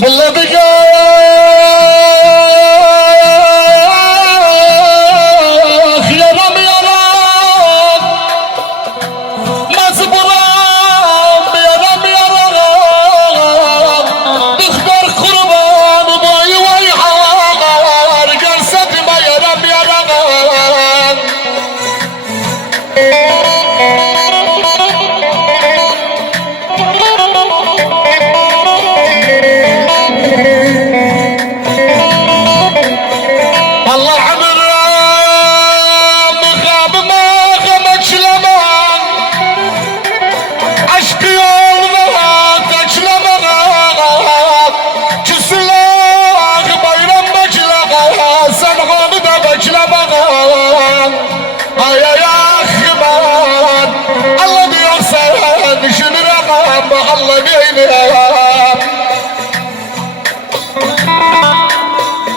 بالله بقى يا رب يا رب ما صبرام يا رب يا رب تختار قربان باي ويحار قرصت ما يا رب يا رب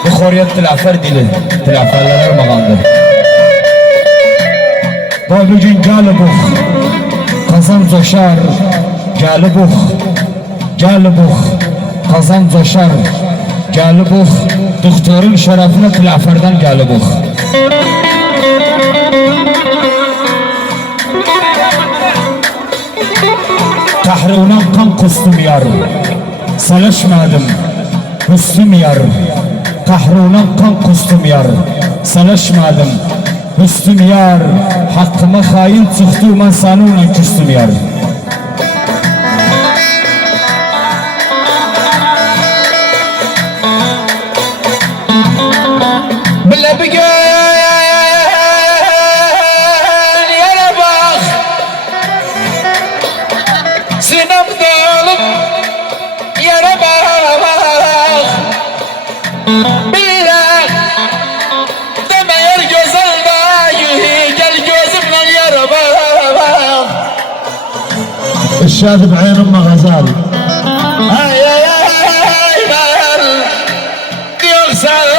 Bukhoriyat tilafar dili, tilafarlar mağandı. Babücün galibuh, kazan coşar, galibuh, kazan coşar, galibuh, doktorun şerefine tilafardan galibuh. Tahrinan kan kustum yar, salışmadım, hüsnüm yar. Kahrunan kan kustum yar, salışmadım, hüsnüm yar. Hakkıma hain çıktı, ben sanıyla küstüm yar. Bile bir gün yere bak, sinemde alıp yere bak. الشاذ بعين امه غزال هاي يغسل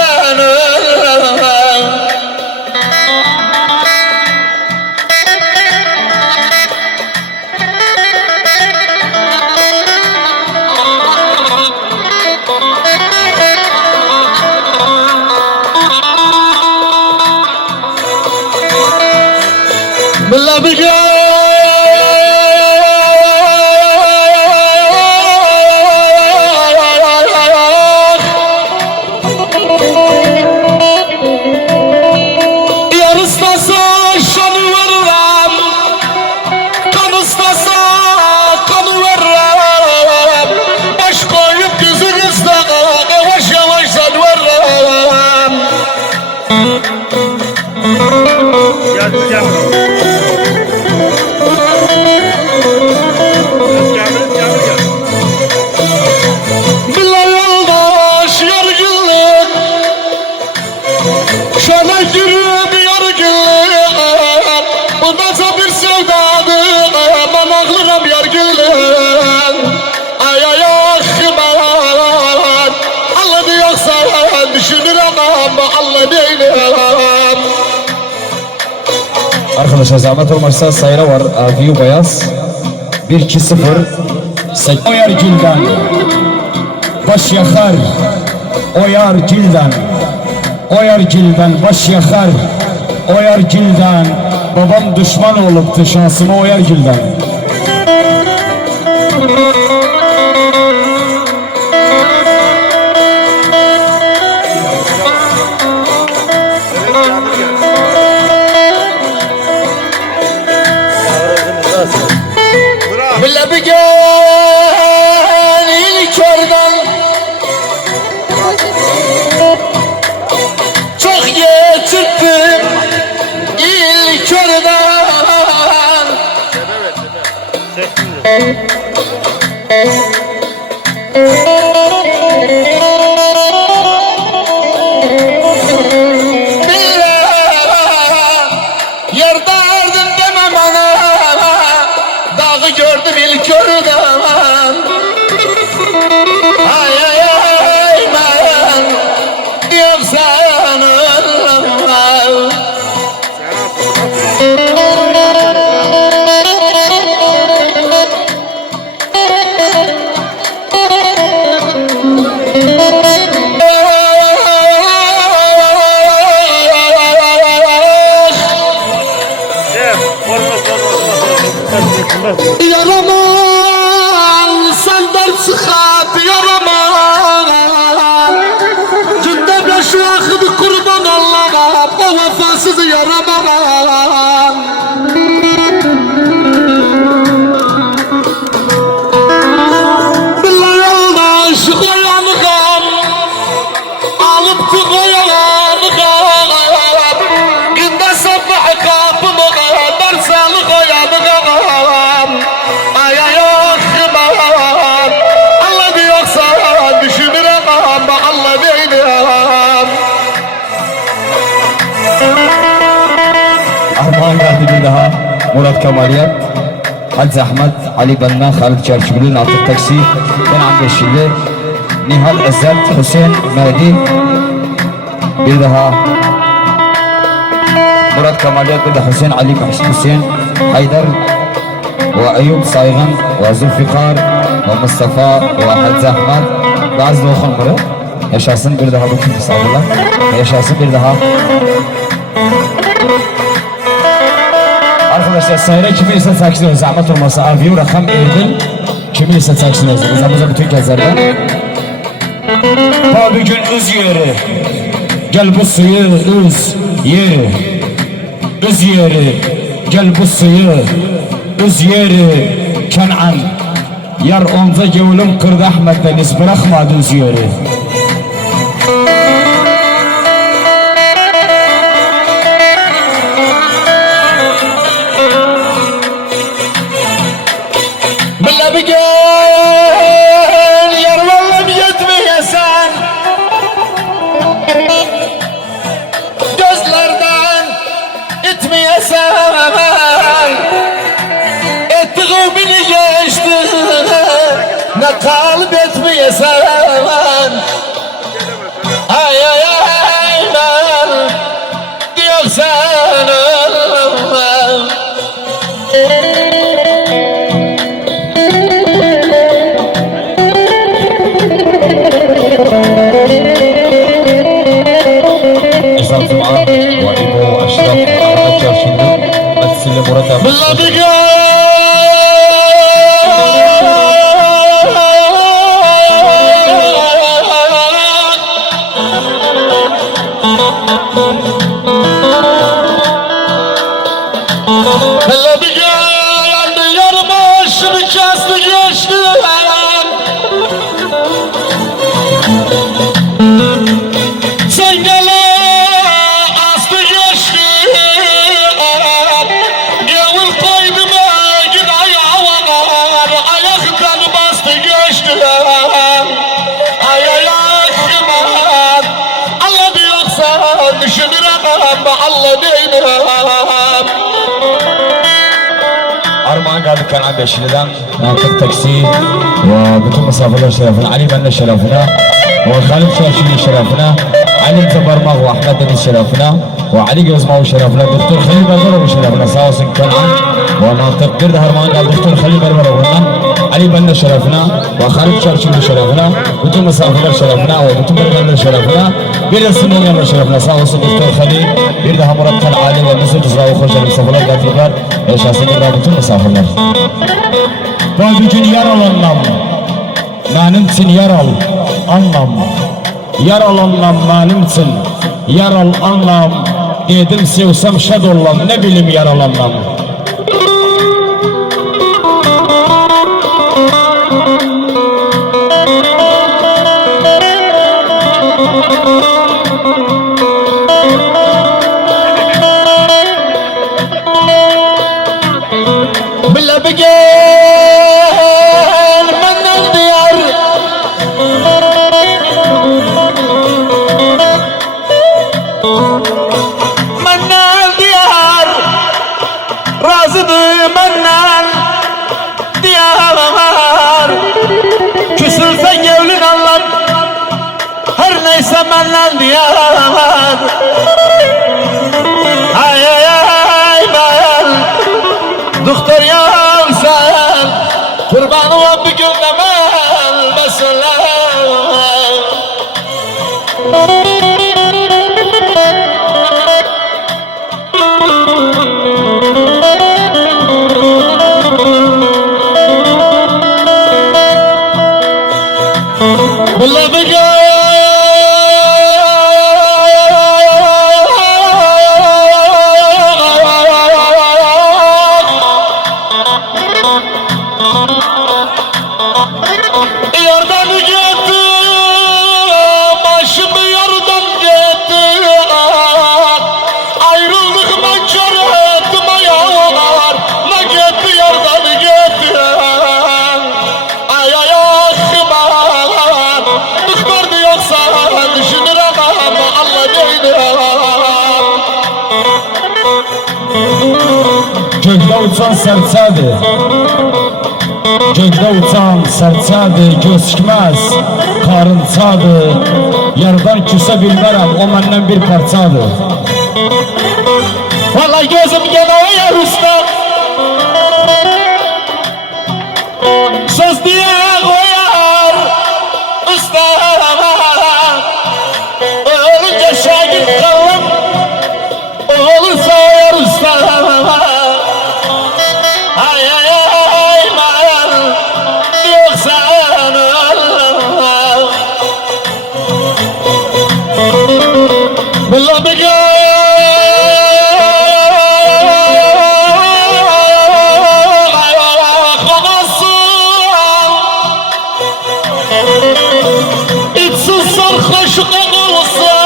بالله بقى Arkadaşlar zahmet olmazsa sayıra var. View beyaz 1-2-0 Oyar Gildan baş yakar, oyar Gildan, oyar Gildan baş yakar, oyar Gildan. Babam düşman oluptu, şansımı oyar Gildan. Bile bir gel ilk oradan çok getirdim ilk oradan. Gördüm ilk oradan. Ay ay ay ben yoksa Yaraman sen dert sıkat yaraman Cünde beş vakit kurban Allah'a o vefasız yaraman Billahi yoldaş koyanıkam alıp tıkayanıkam Günde sabah kapımı dersalı koyanıkam Ay ay akıman Allah diyorsa düşünürem bak Allah değilim Armağan geldi bir daha. Murat Kemaliyat, Hacı Ahmet, Ali Benna, Halid Çerçuglu, Natık Taksi, Kenan Beşili, Nihal Ezzet, Hüseyin Mehdi. Bir daha Murat Kemaliyat, bir de Hüseyin Ali Hüseyin Haydar ve Eyüp Saygın ve Zülfikar ve Mustafa ve Hacı Ahmet. Bazı da okunmalı. Yaşasın bir daha bütün misafirler. Yaşasın bir daha. Arkadaşlar sayıra kimi ise saksınız, zahmet olmasa aviyo rakam Erdin kimi ise saksınız, izamıza bütün kezlerden. Ha bir gün üz yeri, gel bu suyu üz yeri, üz yeri, gel bu suyu üz yeri, Kenan, yar onza gevlim kırdı Ahmet'ten iz bırakmadı üz yeri. Bir gel yar vallahi yetmeyesen Gözlerden itmeyesen Ettiği beni geçti Ne kalp etmeyesen Ay ay ay ben diyorsan İslam Cuma'an ve İbo Aşraf Ahmet Çarşı'nda Mesile Murat Ahmet Hele bir geldi yarım aşırı kesti geçti Sen gele astı geçti Yavul koyduma gid ayağa Ayaktan bastı geçti Ay ayakman Allah diyorsa düşünürem Allah değilim Armağan geldi Kenan Beşili'den Natık Taksi ve bütün misafirler şerefine Ali Benna şerefine ve Halid Çarşı'nın şerefine Ali Zabarmak ve Ahmet Deniz şerefine ve Ali Gözmağı şerefine Doktor Halil Berberoğlu şerefine sağ olsun Kenan ve Natık bir de armağan geldi Doktor Halil Berberoğlu'ndan Ali Benna şerefine ve Halid Çarşı'nın şerefine bütün misafirler şerefine ve bütün bölgeler şerefine bir de Simon şerefine sağ olsun Doktor Halil bir daha Murat Ali ve Mesut Uzrağı Hoca misafirler geldiler yaşasın bir daha bütün misafirler bu gün yaralanmam benimsin yaral anlam yaralanmam benimsin yaral anlam dedim sevsem şad ollam ne bileyim yaralanmam Bile bir gel benden diyar Benden diyar Razıdır benden diyar Küsülse gevlin anlar Her neyse benden diyar Ay ay ay ben Doktor ya sen kurbanı var bir gün demel mesela والله بقى yardan gitti, başımı yardan gitti. Ayrıldık ben kör ettim ayağlar, ne gitti yardan gitti. Ay ay akıma, bıkmardı yoksa düşünür ama Allah neydi. Gökdə uçan sərçədir, gökdə uçan sərçədir, göz çıxməz karınçadır. Yardan küsə bilmərəm, o məndən bir parçadır. Vallahi gözüm gene oyar usta, söz diye koyar usta. Ölünce şagird kalın, olursa oyar usta. Ay ay ay man, yoksa Vallahi İçsiz sarhoş olsan,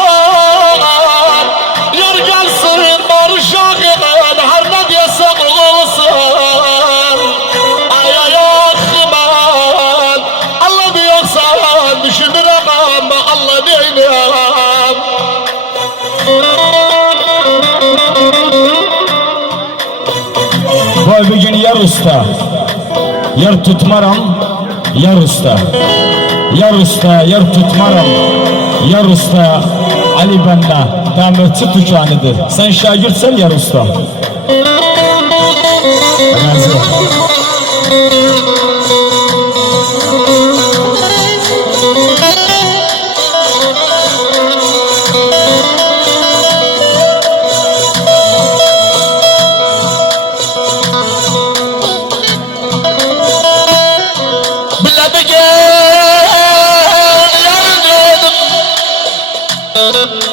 yar gelsin barışağın, her ne diyese olsun. Ay ay akıman, Allah diyorsan düşünürüm ama Allah değilim. Vay bir gün yar usta, yar tutmaram, yar usta. Yar usta, yar tutmaram, yar usta. Ali bende tamirçi dükkanıdır. Sen şagirtsen yar usta. Razı ol. Bile bir gel yardım.